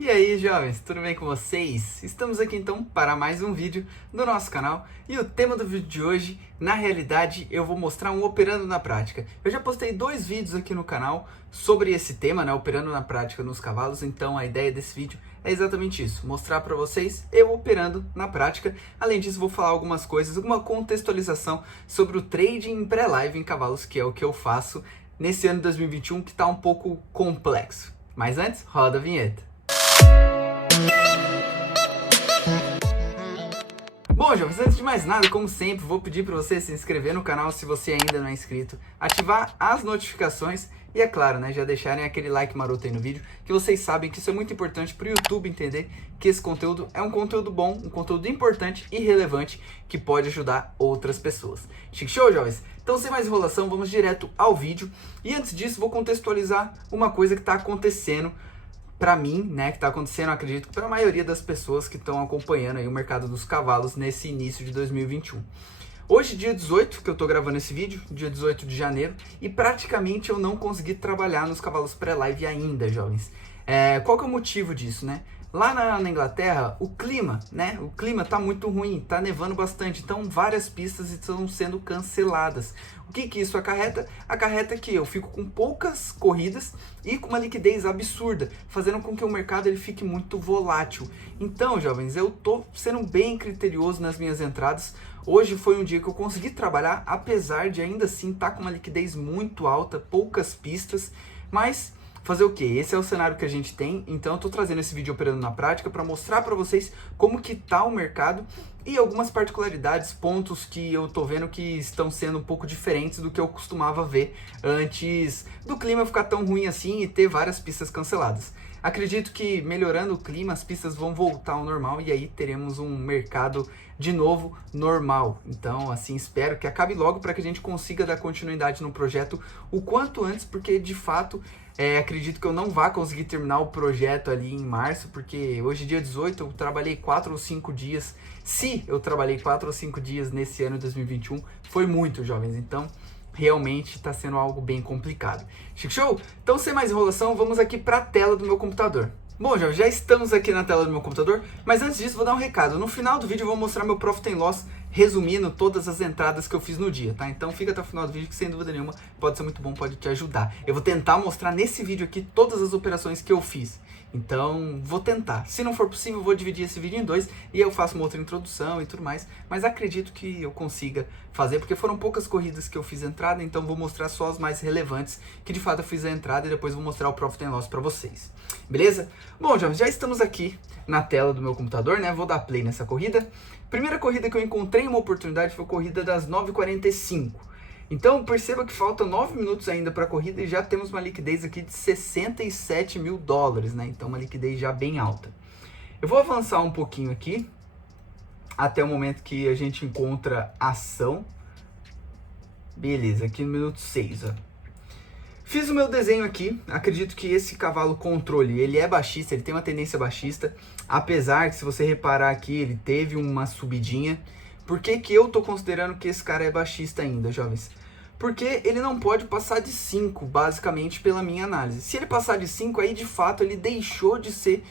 E aí, jovens, tudo bem com vocês? Estamos aqui então para mais um vídeo do nosso canal e o tema do vídeo de hoje, na realidade, eu vou mostrar um operando na prática. Eu já postei 2 vídeos aqui no canal sobre esse tema, né, operando na prática nos cavalos, então a ideia desse vídeo é exatamente isso, mostrar para vocês eu operando na prática. Além disso, vou falar algumas coisas, alguma contextualização sobre o trading em pré-live em cavalos, que é o que eu faço nesse ano de 2021, que está um pouco complexo. Mas antes, roda a vinheta. Bom, jovens, antes de mais nada, como sempre, vou pedir para você se inscrever no canal se você ainda não é inscrito, ativar as notificações e, é claro, né, já deixarem aquele like maroto aí no vídeo, que vocês sabem que isso é muito importante para o YouTube entender que esse conteúdo é um conteúdo bom, um conteúdo importante e relevante que pode ajudar outras pessoas. Chique show, jovens? Então, sem mais enrolação, vamos direto ao vídeo. E antes disso, vou contextualizar uma coisa que está acontecendo para mim, né, que está acontecendo, acredito que para a maioria das pessoas que estão acompanhando aí o mercado dos cavalos nesse início de 2021. Hoje, dia 18, que eu estou gravando esse vídeo, dia 18 de janeiro, e praticamente eu não consegui trabalhar nos cavalos pré-live ainda, jovens. Qual que é o motivo disso, né? Lá na Inglaterra, o clima, né? O clima tá muito ruim, tá nevando bastante, então várias pistas estão sendo canceladas. O que que isso acarreta? Acarreta que eu fico com poucas corridas e com uma liquidez absurda, fazendo com que o mercado ele fique muito volátil. Então, jovens, eu tô sendo bem criterioso nas minhas entradas. Hoje foi um dia que eu consegui trabalhar, apesar de ainda assim estar com uma liquidez muito alta, poucas pistas, mas fazer o que? Esse é o cenário que a gente tem, então eu tô trazendo esse vídeo operando na prática para mostrar para vocês como que tá o mercado e algumas particularidades, pontos que eu tô vendo que estão sendo um pouco diferentes do que eu costumava ver antes do clima ficar tão ruim assim e ter várias pistas canceladas. Acredito que melhorando o clima, as pistas vão voltar ao normal e aí teremos um mercado de novo normal. Então, assim, espero que acabe logo para que a gente consiga dar continuidade no projeto o quanto antes, porque de fato acredito que eu não vá conseguir terminar o projeto ali em março, porque hoje, dia 18, eu trabalhei 4 ou 5 dias. Se eu trabalhei 4 ou 5 dias nesse ano de 2021, foi muito, jovens. Então, realmente está sendo algo bem complicado. Chique show? Então, sem mais enrolação, vamos aqui para a tela do meu computador. Bom, já estamos aqui na tela do meu computador, mas antes disso vou dar um recado. No final do vídeo eu vou mostrar meu Profit and Loss resumindo todas as entradas que eu fiz no dia, tá? Então fica até o final do vídeo que sem dúvida nenhuma pode ser muito bom, pode te ajudar. Eu vou tentar mostrar nesse vídeo aqui todas as operações que eu fiz. Então vou tentar. Se não for possível, eu vou dividir esse vídeo em 2 e eu faço uma outra introdução e tudo mais. Mas acredito que eu consiga fazer, porque foram poucas corridas que eu fiz entrada, então vou mostrar só as mais relevantes, que de fato eu fiz a entrada e depois vou mostrar o Profit and Loss para vocês. Beleza? Bom, jovens, já estamos aqui na tela do meu computador, né? Vou dar play nessa corrida. Primeira corrida que eu encontrei uma oportunidade foi a corrida das 9h45. Então perceba que faltam 9 minutos ainda para a corrida e já temos uma liquidez aqui de 67 mil dólares, né? Então uma liquidez já bem alta. Eu vou avançar um pouquinho aqui, até o momento que a gente encontra ação. Beleza, aqui no minuto 6, ó. Fiz o meu desenho aqui, acredito que esse cavalo controle, ele é baixista, ele tem uma tendência baixista, apesar que se você reparar aqui, ele teve uma subidinha. Por que que eu tô considerando que esse cara é baixista ainda, jovens? Porque ele não pode passar de 5, basicamente, pela minha análise. Se ele passar de 5, aí de fato ele deixou de ser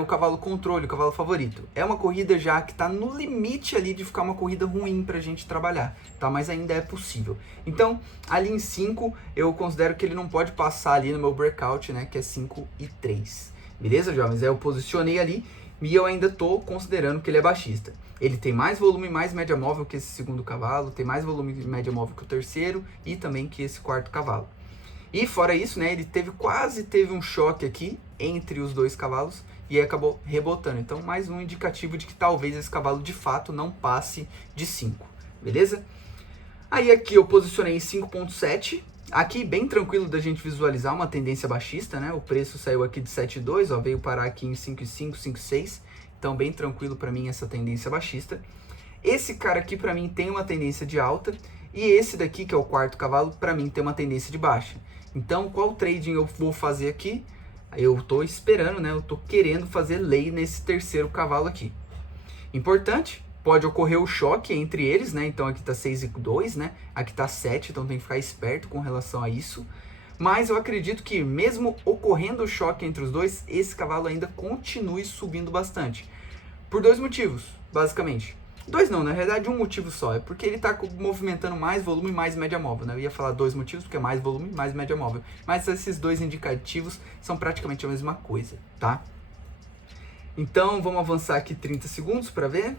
o cavalo controle, o cavalo favorito. É uma corrida já que está no limite ali de ficar uma corrida ruim para a gente trabalhar, tá? Mas ainda é possível. Então, ali em 5, eu considero que ele não pode passar ali no meu breakout, né? Que é 5 e 3. Beleza, jovens? Eu posicionei ali e eu ainda estou considerando que ele é baixista. Ele tem mais volume, mais média móvel que esse segundo cavalo, tem mais volume e média móvel que o terceiro e também que esse quarto cavalo. E fora isso, né, ele quase teve um choque aqui entre os dois cavalos e acabou rebotando. Então, mais um indicativo de que talvez esse cavalo de fato não passe de 5, beleza? Aí aqui eu posicionei em 5.7. Aqui bem tranquilo da gente visualizar uma tendência baixista, né? O preço saiu aqui de 7.2, ó, veio parar aqui em 5.5, 5.6. Então, bem tranquilo para mim essa tendência baixista. Esse cara aqui para mim tem uma tendência de alta e esse daqui, que é o quarto cavalo, para mim tem uma tendência de baixa. Então, qual trading eu vou fazer aqui? Eu tô esperando, né? Eu tô querendo fazer lei nesse terceiro cavalo aqui. Importante, pode ocorrer o choque entre eles, né? Então aqui tá 6 e 2, né? Aqui tá 7, então tem que ficar esperto com relação a isso. Mas eu acredito que mesmo ocorrendo o choque entre os dois, esse cavalo ainda continue subindo bastante. Por dois motivos, basicamente. Dois não, na verdade um motivo só. É porque ele está movimentando mais volume e mais média móvel, né? Eu ia falar dois motivos, porque é mais volume e mais média móvel. Mas esses dois indicativos são praticamente a mesma coisa, tá? Então vamos avançar aqui 30 segundos para ver.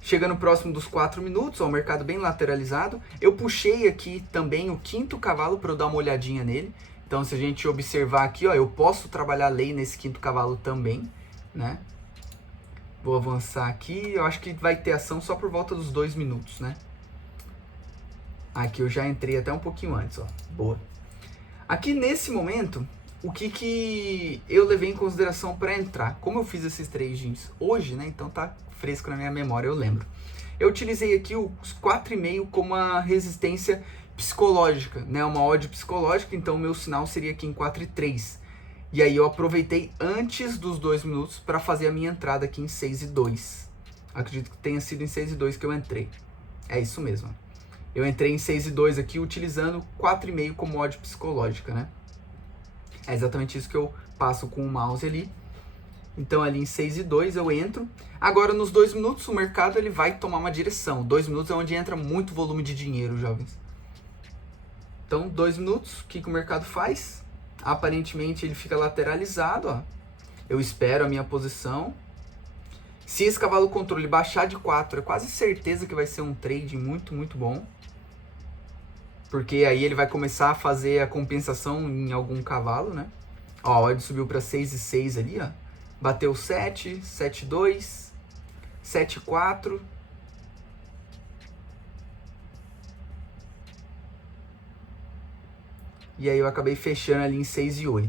Chegando próximo dos 4 minutos, ó, o mercado bem lateralizado. Eu puxei aqui também o quinto cavalo para eu dar uma olhadinha nele. Então se a gente observar aqui, ó, eu posso trabalhar lei nesse quinto cavalo também, né? Vou avançar aqui, eu acho que vai ter ação só por volta dos 2 minutos, né? Aqui eu já entrei até um pouquinho antes, ó. Boa. Aqui nesse momento, o que eu levei em consideração para entrar? Como eu fiz esses tradings hoje, né? Então tá fresco na minha memória, eu lembro. Eu utilizei aqui os 4,5 como uma resistência psicológica, né? Uma odd psicológica, então o meu sinal seria aqui em 4,3. E aí eu aproveitei antes dos 2 minutos para fazer a minha entrada aqui em 6,2. Acredito que tenha sido em 6,2 que eu entrei. É isso mesmo. Eu entrei em 6,2 aqui utilizando 4,5 como odd psicológica, né? É exatamente isso que eu passo com o mouse ali. Então ali em 6,2 eu entro. Agora nos 2 minutos o mercado ele vai tomar uma direção. 2 minutos é onde entra muito volume de dinheiro, jovens. Então 2 minutos, o que o mercado faz? Aparentemente ele fica lateralizado, ó. Eu espero a minha posição. Se esse cavalo controle baixar de 4, é quase certeza que vai ser um trade muito, muito bom. Porque aí ele vai começar a fazer a compensação em algum cavalo, né? Ó, a odd subiu para 6,6 ali, ó. Bateu 7, 7,2, 7,4. E aí eu acabei fechando ali em 6,8.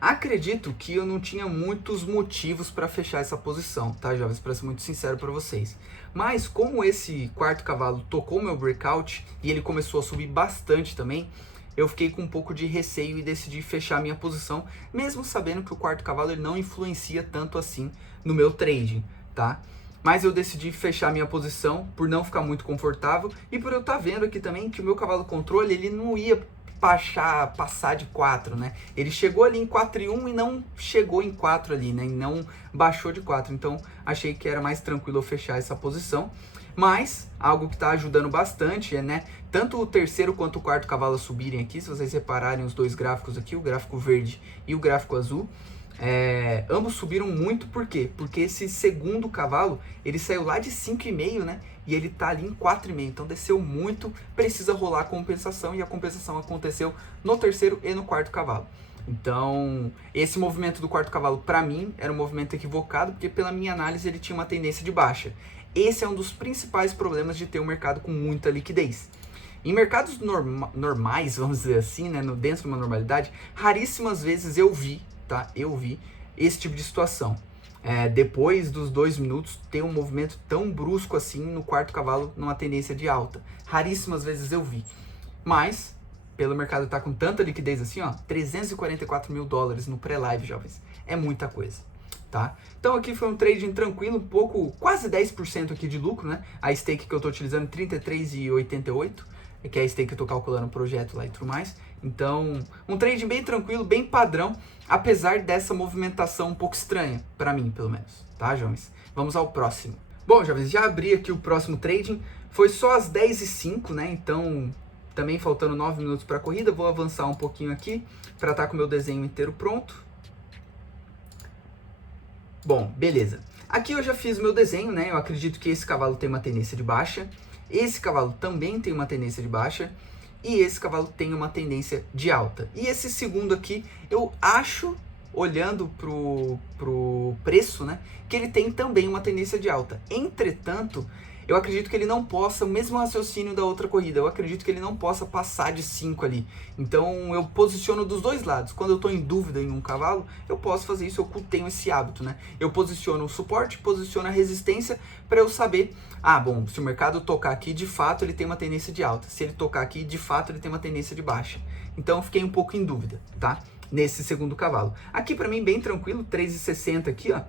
Acredito que eu não tinha muitos motivos para fechar essa posição, tá, jovens? Para ser muito sincero para vocês. Mas como esse quarto cavalo tocou meu breakout e ele começou a subir bastante também, eu fiquei com um pouco de receio e decidi fechar minha posição, mesmo sabendo que o quarto cavalo ele não influencia tanto assim no meu trading, tá? Mas eu decidi fechar minha posição por não ficar muito confortável e por eu estar vendo aqui também que o meu cavalo controle ele não ia passar de 4, né? Ele chegou ali em 4,1 e não chegou em 4 ali, né? E não baixou de 4. Então achei que era mais tranquilo eu fechar essa posição. Mas algo que está ajudando bastante é, né? Tanto o terceiro quanto o quarto cavalo subirem aqui. Se vocês separarem os dois gráficos aqui, o gráfico verde e o gráfico azul. Ambos subiram muito, por quê? Porque esse segundo cavalo, ele saiu lá de 5,5, né? E ele tá ali em 4,5, então desceu muito, precisa rolar a compensação, e a compensação aconteceu no terceiro e no quarto cavalo. Então, esse movimento do quarto cavalo, para mim, era um movimento equivocado, porque pela minha análise ele tinha uma tendência de baixa. Esse é um dos principais problemas de ter um mercado com muita liquidez. Em mercados normais, vamos dizer assim, né, dentro de uma normalidade, raríssimas vezes eu vi esse tipo de situação. Depois dos 2 minutos, ter um movimento tão brusco assim no quarto cavalo numa tendência de alta. Raríssimas vezes eu vi. Mas, pelo mercado estar com tanta liquidez assim, ó, 344 mil dólares no pré-live, jovens. É muita coisa, tá? Então aqui foi um trading tranquilo, um pouco, quase 10% aqui de lucro, né? A stake que eu estou utilizando, 33,88, que é a stake que eu estou calculando o projeto lá e tudo mais. Então, um trading bem tranquilo, bem padrão, apesar dessa movimentação um pouco estranha, para mim, pelo menos, tá, jovens? Vamos ao próximo. Bom, jovens, já abri aqui o próximo trading, foi só às 10h05, né? Então, também faltando 9 minutos para a corrida, vou avançar um pouquinho aqui para estar com o meu desenho inteiro pronto. Bom, beleza. Aqui eu já fiz o meu desenho, né? Eu acredito que esse cavalo tem uma tendência de baixa, esse cavalo também tem uma tendência de baixa, e esse cavalo tem uma tendência de alta. E esse segundo aqui, eu acho, olhando pro preço, né, que ele tem também uma tendência de alta. Entretanto, eu acredito que ele não possa, o mesmo raciocínio da outra corrida, eu acredito que ele não possa passar de 5 ali. Então eu posiciono dos dois lados. Quando eu estou em dúvida em um cavalo, eu posso fazer isso, eu tenho esse hábito, né? Eu posiciono o suporte, posiciono a resistência para eu saber, bom, se o mercado tocar aqui, de fato ele tem uma tendência de alta. Se ele tocar aqui, de fato ele tem uma tendência de baixa. Então eu fiquei um pouco em dúvida, tá? Nesse segundo cavalo. Aqui para mim bem tranquilo, 3,60 aqui, ó.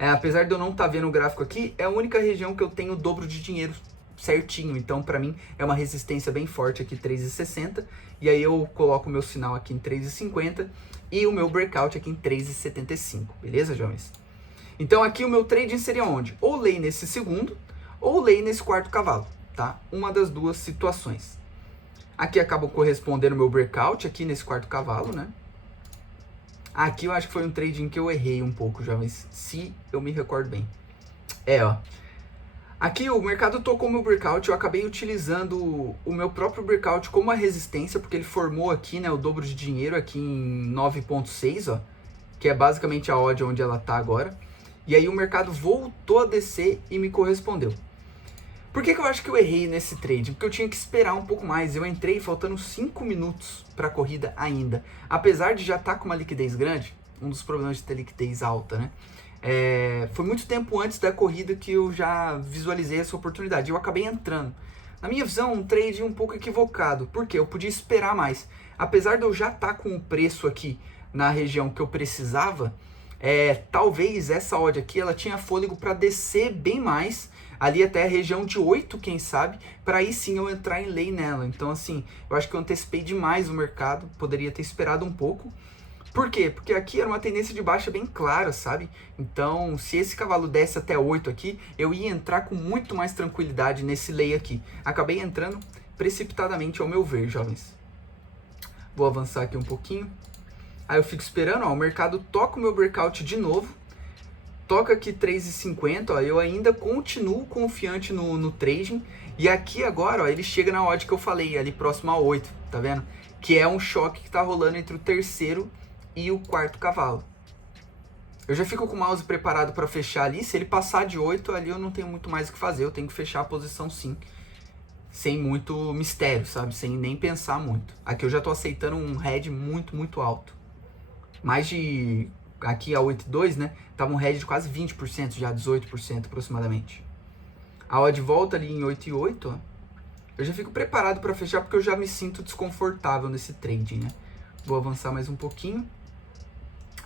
Apesar de eu não estar vendo o gráfico aqui, é a única região que eu tenho o dobro de dinheiro certinho. Então, pra mim, é uma resistência bem forte aqui, 3,60. E aí eu coloco o meu sinal aqui em 3,50 e o meu breakout aqui em 3,75. Beleza, jovens? Então, aqui o meu trading seria onde? Ou lei nesse segundo, ou lei nesse quarto cavalo, tá? Uma das duas situações. Aqui acaba correspondendo o meu breakout aqui nesse quarto cavalo, né? Aqui eu acho que foi um trading que eu errei um pouco, jovens, se eu me recordo bem. Ó. Aqui o mercado tocou meu breakout, eu acabei utilizando o meu próprio breakout como a resistência, porque ele formou aqui, né, o dobro de dinheiro aqui em 9,6, ó, que é basicamente a odd onde ela tá agora. E aí o mercado voltou a descer e me correspondeu. Por que eu acho que eu errei nesse trade? Porque eu tinha que esperar um pouco mais. Eu entrei faltando 5 minutos para a corrida ainda. Apesar de já estar com uma liquidez grande, um dos problemas de ter liquidez alta, né? Foi muito tempo antes da corrida que eu já visualizei essa oportunidade. Eu acabei entrando. Na minha visão, um trade um pouco equivocado. Por quê? Eu podia esperar mais. Apesar de eu já estar com o preço aqui na região que eu precisava, talvez essa odd aqui ela tinha fôlego para descer bem mais, ali até a região de 8, quem sabe, para aí sim eu entrar em lei nela. Então assim, eu acho que eu antecipei demais o mercado, poderia ter esperado um pouco. Por quê? Porque aqui era uma tendência de baixa bem clara, sabe? Então, se esse cavalo desce até 8 aqui, eu ia entrar com muito mais tranquilidade nesse lay aqui. Acabei entrando precipitadamente ao meu ver, jovens. Vou avançar aqui um pouquinho. Aí eu fico esperando, ó, o mercado toca o meu breakout de novo. Toca aqui 3,50, ó, eu ainda continuo confiante no trading. E aqui agora, ó, ele chega na odd que eu falei, ali próximo a 8, tá vendo? Que é um choque que tá rolando entre o terceiro e o quarto cavalo. Eu já fico com o mouse preparado para fechar ali. Se ele passar de 8, ali eu não tenho muito mais o que fazer. Eu tenho que fechar a posição sim. Sem muito mistério, sabe? Sem nem pensar muito. Aqui eu já tô aceitando um head muito, muito alto. Mais de... Aqui a 8,2, né? Tava um head de quase 20% já, 18% aproximadamente. A odd volta ali em 8,8, ó. Eu já fico preparado para fechar porque eu já me sinto desconfortável nesse trading, né? Vou avançar mais um pouquinho.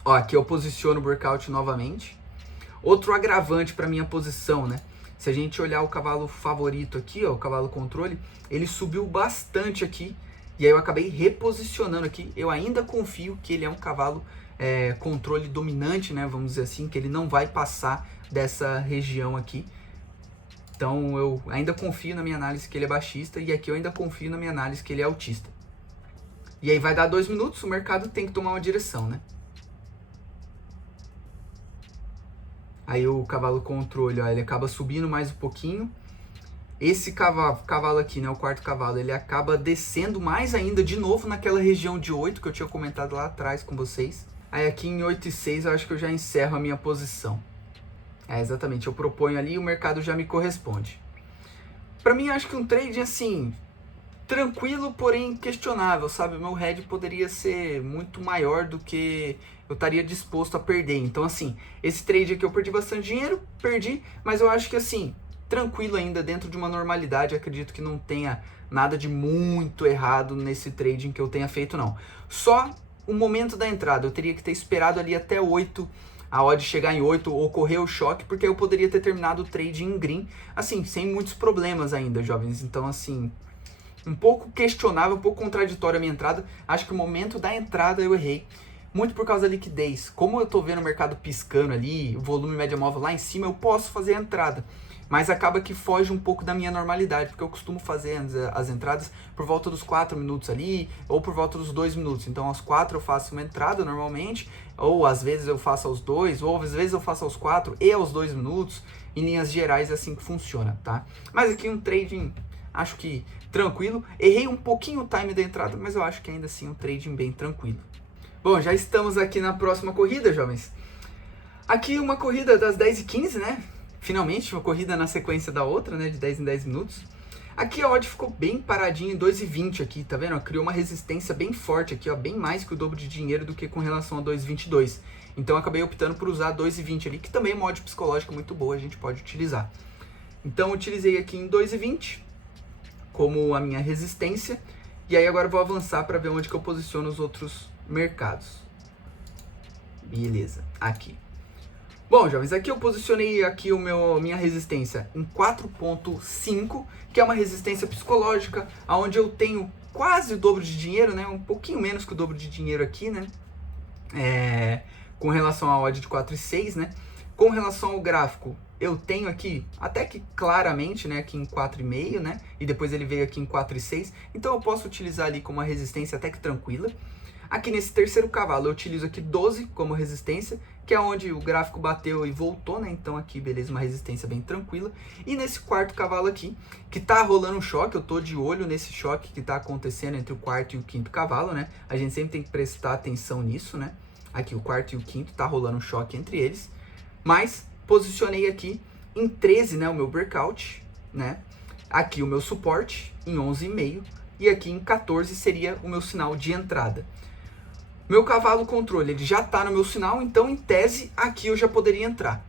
Ó, aqui eu posiciono o breakout novamente. Outro agravante para minha posição, né? Se a gente olhar o cavalo favorito aqui, ó, o cavalo controle, ele subiu bastante aqui. E aí eu acabei reposicionando aqui. Eu ainda confio que ele é um cavalo controle dominante, né? Vamos dizer assim, que ele não vai passar dessa região aqui. Então eu ainda confio na minha análise que ele é baixista. E aqui eu ainda confio na minha análise que ele é altista. E aí vai dar 2 minutos, o mercado tem que tomar uma direção, né? Aí o cavalo controle, ó, ele acaba subindo mais um pouquinho. Esse cavalo aqui, né, o quarto cavalo, ele acaba descendo mais ainda de novo naquela região de 8 que eu tinha comentado lá atrás com vocês. Aí aqui em 8,6 eu acho que eu já encerro a minha posição. Exatamente, eu proponho ali e o mercado já me corresponde. Pra mim, acho que um trade assim... tranquilo, porém questionável, sabe? O meu head poderia ser muito maior do que eu estaria disposto a perder. Então, assim, esse trade aqui eu perdi bastante dinheiro, perdi, mas eu acho que, assim, tranquilo ainda, dentro de uma normalidade. Acredito que não tenha nada de muito errado nesse trading que eu tenha feito, não. Só o momento da entrada, eu teria que ter esperado ali até 8, a odd chegar em 8, ocorrer o choque, porque eu poderia ter terminado o trade em green, assim, sem muitos problemas ainda, jovens. Então, assim... um pouco questionável, um pouco contraditória a minha entrada. Acho que o momento da entrada eu errei. Muito por causa da liquidez. Como eu tô vendo o mercado piscando ali, o volume média móvel lá em cima, eu posso fazer a entrada. Mas acaba que foge um pouco da minha normalidade, porque eu costumo fazer as entradas por volta dos 4 minutos ali, ou por volta dos 2 minutos. Então aos 4 eu faço uma entrada normalmente, ou às vezes eu faço aos 2, ou às vezes eu faço aos 4 e aos 2 minutos. Em linhas gerais é assim que funciona, tá? Mas aqui um trading... acho que tranquilo. Errei um pouquinho o time da entrada, mas eu acho que ainda assim um trading bem tranquilo. Bom, já estamos aqui na próxima corrida, jovens. Aqui uma corrida das 10h15, né? Finalmente, uma corrida na sequência da outra, né? De 10 em 10 minutos. Aqui a odd ficou bem paradinha em 2,20 aqui, tá vendo? Criou uma resistência bem forte aqui, ó. Bem mais que o dobro de dinheiro do que com relação a 2,22. Então eu acabei optando por usar 2,20 ali, que também é uma odd psicológica muito boa, a gente pode utilizar. Então eu utilizei aqui em 2,20. Como a minha resistência, e aí agora eu vou avançar para ver onde que eu posiciono os outros mercados. Beleza, aqui. Bom, jovens, aqui eu posicionei aqui minha resistência em 4.5, que é uma resistência psicológica, onde eu tenho quase o dobro de dinheiro, né? Um pouquinho menos que o dobro de dinheiro aqui, né? Com relação à odd de 4,6, né? Com relação ao gráfico, eu tenho aqui, até que claramente, né, aqui em 4,5, né? E depois ele veio aqui em 4,6. Então eu posso utilizar ali como uma resistência até que tranquila. Aqui nesse terceiro cavalo eu utilizo aqui 12 como resistência, que é onde o gráfico bateu e voltou, né? Então aqui, beleza, uma resistência bem tranquila. E nesse quarto cavalo aqui, que tá rolando um choque, eu tô de olho nesse choque que tá acontecendo entre o quarto e o quinto cavalo, né? A gente sempre tem que prestar atenção nisso, né? Aqui o quarto e o quinto tá rolando um choque entre eles. Mas posicionei aqui em 13, né, o meu breakout, né? Aqui o meu suporte em 11,5 e aqui em 14 seria o meu sinal de entrada. Meu cavalo controle, ele já está no meu sinal, então em tese aqui eu já poderia entrar.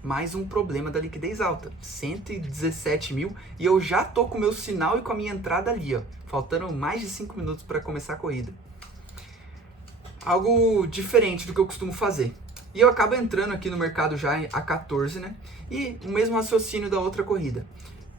Mais um problema da liquidez alta, 117 mil e eu já tô com o meu sinal e com a minha entrada ali, ó, faltando mais de 5 minutos para começar a corrida. Algo diferente do que eu costumo fazer. E eu acabo entrando aqui no mercado já a 14, né? E o mesmo raciocínio da outra corrida.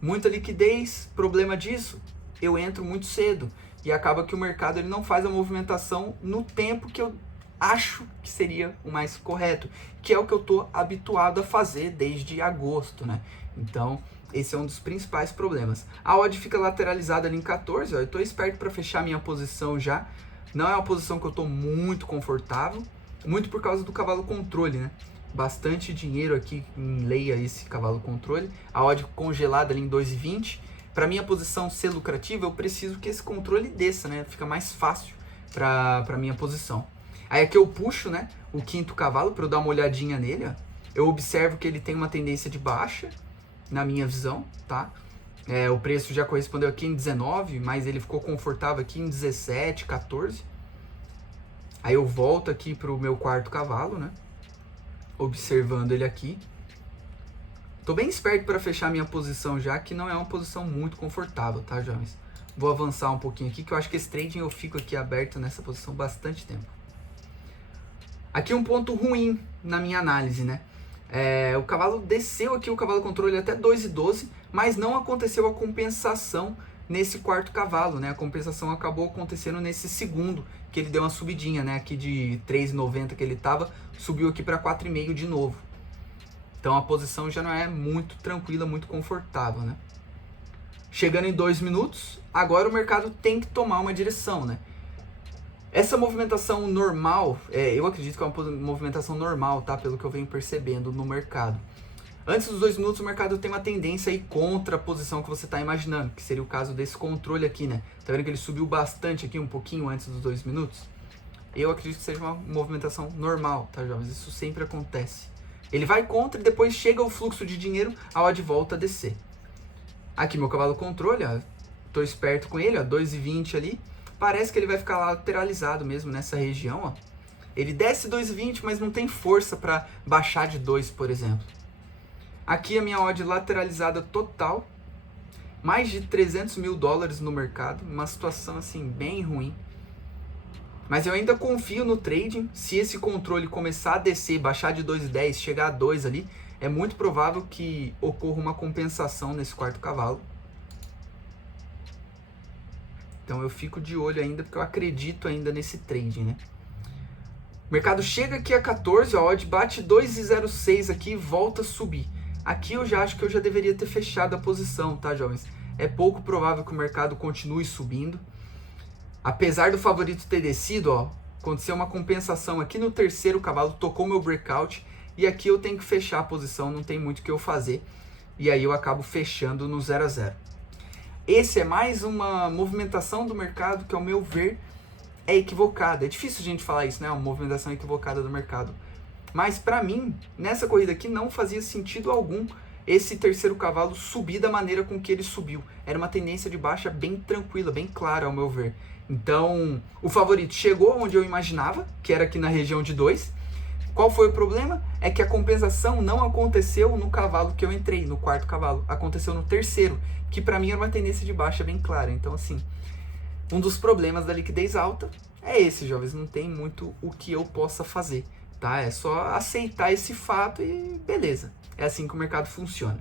Muita liquidez, problema disso, eu entro muito cedo. E acaba que o mercado ele não faz a movimentação no tempo que eu acho que seria o mais correto. Que é o que eu estou habituado a fazer desde agosto, né? Então, esse é um dos principais problemas. A odd fica lateralizada ali em 14, ó. Eu estou esperto para fechar minha posição já. Não é uma posição que eu estou muito confortável. Muito por causa do cavalo controle, né? Bastante dinheiro aqui em leia esse cavalo controle. A odd congelada ali em 2,20. Para minha posição ser lucrativa, eu preciso que esse controle desça, né? Fica mais fácil para minha posição. Aí aqui eu puxo, né, o quinto cavalo para eu dar uma olhadinha nele, ó. Eu observo que ele tem uma tendência de baixa, na minha visão, tá? O preço já correspondeu aqui em 19, mas ele ficou confortável aqui em 17, 14. Aí eu volto aqui para o meu quarto cavalo, né? Observando ele aqui. Tô bem esperto para fechar minha posição já, que não é uma posição muito confortável, tá, jovens? Vou avançar um pouquinho aqui, que eu acho que esse trading eu fico aqui aberto nessa posição bastante tempo. Aqui um ponto ruim na minha análise, né? O cavalo desceu aqui, o cavalo controle até 2,12, mas não aconteceu a compensação nesse quarto cavalo, né? A compensação acabou acontecendo nesse segundo, que ele deu uma subidinha, né? Aqui de 3,90 que ele tava, subiu aqui para 4,5 de novo. Então a posição já não é muito tranquila, muito confortável, né? Chegando em 2 minutos, agora o mercado tem que tomar uma direção, né? Essa movimentação normal, eu acredito que é uma movimentação normal, tá? Pelo que eu venho percebendo no mercado. Antes dos 2 minutos, o mercado tem uma tendência a ir contra a posição que você está imaginando, que seria o caso desse controle aqui, né? Tá vendo que ele subiu bastante aqui, um pouquinho antes dos 2 minutos? Eu acredito que seja uma movimentação normal, tá, jovens? Isso sempre acontece. Ele vai contra e depois chega o fluxo de dinheiro, a odd volta a descer. Aqui meu cavalo controle, ó, tô esperto com ele, ó, 2,20 ali. Parece que ele vai ficar lateralizado mesmo nessa região, ó. Ele desce 2,20, mas não tem força para baixar de 2, por exemplo. Aqui a minha odd lateralizada total. Mais de 300 mil dólares no mercado. Uma situação assim bem ruim. Mas eu ainda confio no trading. Se esse controle começar a descer, baixar de 2,10, chegar a 2 ali, é muito provável que ocorra uma compensação nesse quarto cavalo. Então eu fico de olho ainda, porque eu acredito ainda nesse trading, né? O mercado chega aqui a 14, a odd bate 2,06 aqui e volta a subir. Aqui eu já acho que eu já deveria ter fechado a posição, tá, jovens? É pouco provável que o mercado continue subindo. Apesar do favorito ter descido, ó, aconteceu uma compensação aqui no terceiro cavalo, tocou meu breakout. E aqui eu tenho que fechar a posição, não tem muito o que eu fazer. E aí eu acabo fechando no 0 a 0. Esse é mais uma movimentação do mercado que, ao meu ver, é equivocada. É difícil a gente falar isso, né? Uma movimentação equivocada do mercado. Mas para mim, nessa corrida aqui, não fazia sentido algum esse terceiro cavalo subir da maneira com que ele subiu. Era uma tendência de baixa bem tranquila, bem clara, ao meu ver. Então, o favorito chegou onde eu imaginava, que era aqui na região de 2. Qual foi o problema? É que a compensação não aconteceu no cavalo que eu entrei, no quarto cavalo. Aconteceu no terceiro, que para mim era uma tendência de baixa bem clara. Então, assim, um dos problemas da liquidez alta é esse, jovens. Não tem muito o que eu possa fazer. tá? É só aceitar esse fato e beleza. É assim que o mercado funciona.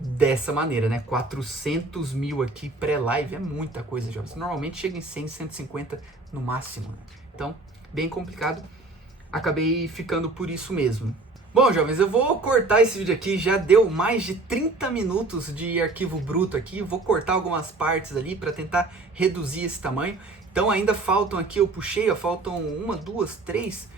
Dessa maneira, né? 400 mil aqui pré-live é muita coisa, jovens. Normalmente chega em 100, 150 no máximo, né? Então, bem complicado. Acabei ficando por isso mesmo. Bom, jovens, eu vou cortar esse vídeo aqui, já deu mais de 30 minutos de arquivo bruto aqui, vou cortar algumas partes ali para tentar reduzir esse tamanho. Então ainda faltam aqui, eu puxei, faltam uma, duas, três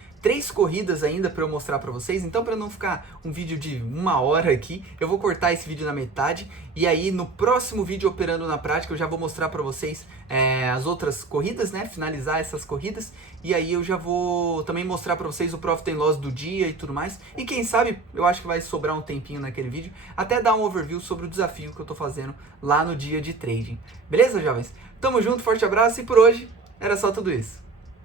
corridas ainda para eu mostrar para vocês. Então, para não ficar um vídeo de 1 hora aqui, eu vou cortar esse vídeo na metade. E aí, no próximo vídeo operando na prática, eu já vou mostrar para vocês as outras corridas, né? Finalizar essas corridas. E aí eu já vou também mostrar para vocês o Profit and Loss do dia e tudo mais. E quem sabe, eu acho que vai sobrar um tempinho naquele vídeo, até dar um overview sobre o desafio que eu tô fazendo lá no dia de trading. Beleza, jovens? Tamo junto, forte abraço e por hoje era só tudo isso.